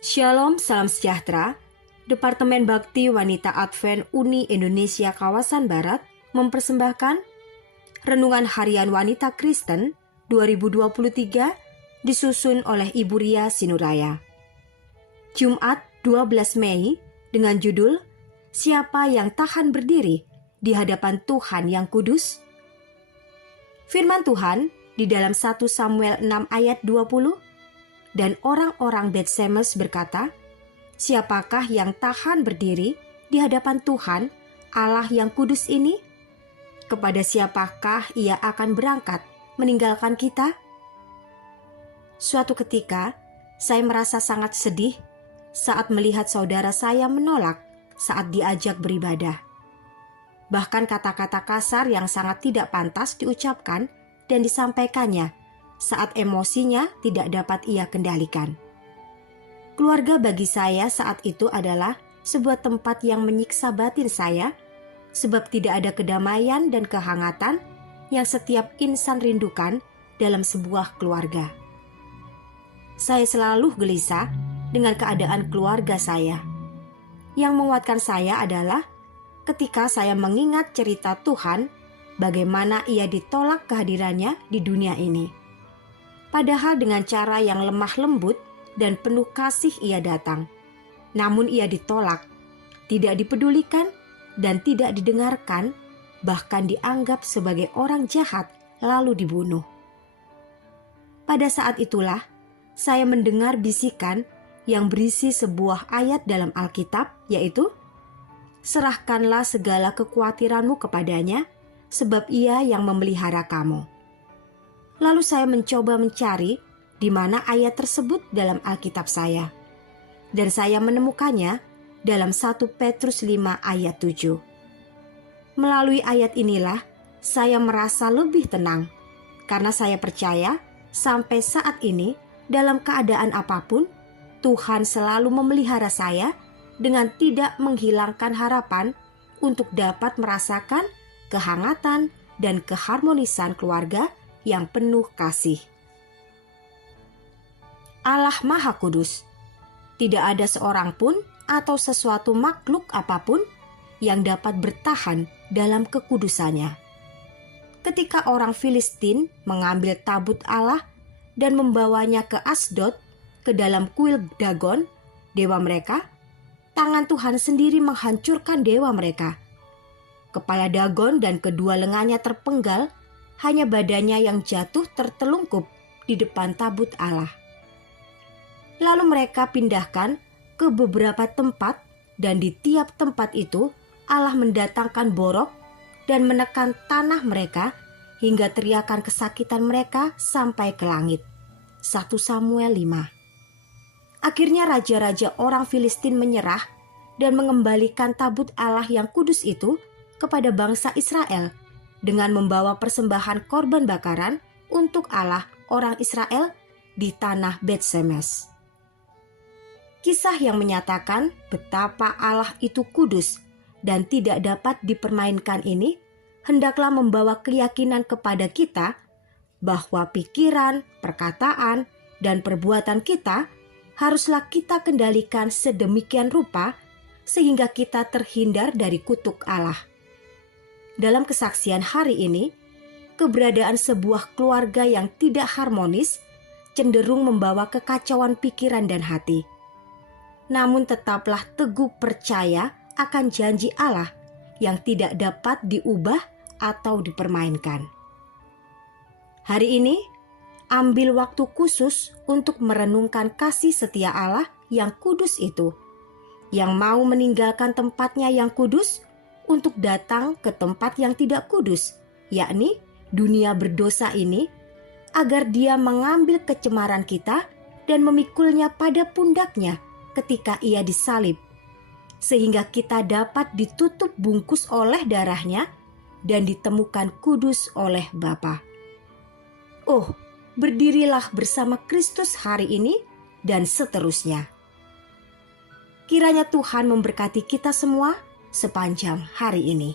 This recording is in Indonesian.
Shalom, salam sejahtera. Departemen Bakti Wanita Advent Uni Indonesia Kawasan Barat mempersembahkan Renungan Harian Wanita Kristen 2023 disusun oleh Ibu Ria Sinuraya. Jumat 12 Mei dengan judul Siapa yang tahan berdiri di hadapan Tuhan yang kudus? Firman Tuhan di dalam 1 Samuel 6 ayat 20, dan orang-orang Bet-Semes berkata, siapakah yang tahan berdiri di hadapan Tuhan, Allah yang kudus ini? Kepada siapakah ia akan berangkat meninggalkan kita? Suatu ketika, saya merasa sangat sedih saat melihat saudara saya menolak saat diajak beribadah. Bahkan kata-kata kasar yang sangat tidak pantas diucapkan dan disampaikannya saat emosinya tidak dapat ia kendalikan. Keluarga bagi saya saat itu adalah sebuah tempat yang menyiksa batin saya, sebab tidak ada kedamaian dan kehangatan yang setiap insan rindukan dalam sebuah keluarga. Saya selalu gelisah dengan keadaan keluarga saya. Yang menguatkan saya adalah ketika saya mengingat cerita Tuhan, bagaimana ia ditolak kehadirannya di dunia ini. Padahal dengan cara yang lemah lembut dan penuh kasih ia datang. Namun ia ditolak, tidak dipedulikan, dan tidak didengarkan, bahkan dianggap sebagai orang jahat lalu dibunuh. Pada saat itulah, saya mendengar bisikan yang berisi sebuah ayat dalam Alkitab, yaitu, serahkanlah segala kekhawatiranmu kepadanya, sebab ia yang memelihara kamu. Lalu saya mencoba mencari di mana ayat tersebut dalam Alkitab saya. Dan saya menemukannya dalam 1 Petrus 5 ayat 7. Melalui ayat inilah saya merasa lebih tenang. Karena saya percaya sampai saat ini dalam keadaan apapun, Tuhan selalu memelihara saya dengan tidak menghilangkan harapan untuk dapat merasakan kehangatan dan keharmonisan keluarga yang penuh kasih. Allah Maha Kudus. Tidak ada seorang pun atau sesuatu makhluk apapun yang dapat bertahan dalam kekudusannya. Ketika orang Filistin mengambil tabut Allah dan membawanya ke Asdod, ke dalam kuil Dagon, dewa mereka, tangan Tuhan sendiri menghancurkan dewa mereka. Kepala Dagon dan kedua lengannya terpenggal, hanya badannya yang jatuh tertelungkup di depan tabut Allah. Lalu mereka pindahkan ke beberapa tempat, dan di tiap tempat itu Allah mendatangkan borok dan menekan tanah mereka hingga teriakan kesakitan mereka sampai ke langit. 1 Samuel 5. Akhirnya raja-raja orang Filistin menyerah dan mengembalikan tabut Allah yang kudus itu kepada bangsa Israel dengan membawa persembahan korban bakaran untuk Allah orang Israel di tanah Bet-Semes. Kisah yang menyatakan betapa Allah itu kudus dan tidak dapat dipermainkan ini hendaklah membawa keyakinan kepada kita bahwa pikiran, perkataan, dan perbuatan kita haruslah kita kendalikan sedemikian rupa sehingga kita terhindar dari kutuk Allah. Dalam kesaksian hari ini, keberadaan sebuah keluarga yang tidak harmonis cenderung membawa kekacauan pikiran dan hati. Namun tetaplah teguh percaya akan janji Allah yang tidak dapat diubah atau dipermainkan. Hari ini, ambil waktu khusus untuk merenungkan kasih setia Allah yang kudus itu, yang mau meninggalkan tempatnya yang kudus untuk datang ke tempat yang tidak kudus, yakni dunia berdosa ini, agar dia mengambil kecemaran kita dan memikulnya pada pundaknya ketika ia disalib, sehingga kita dapat ditutup bungkus oleh darahnya dan ditemukan kudus oleh Bapa. Oh, berdirilah bersama Kristus hari ini dan seterusnya. Kiranya Tuhan memberkati kita semua sepanjang hari ini.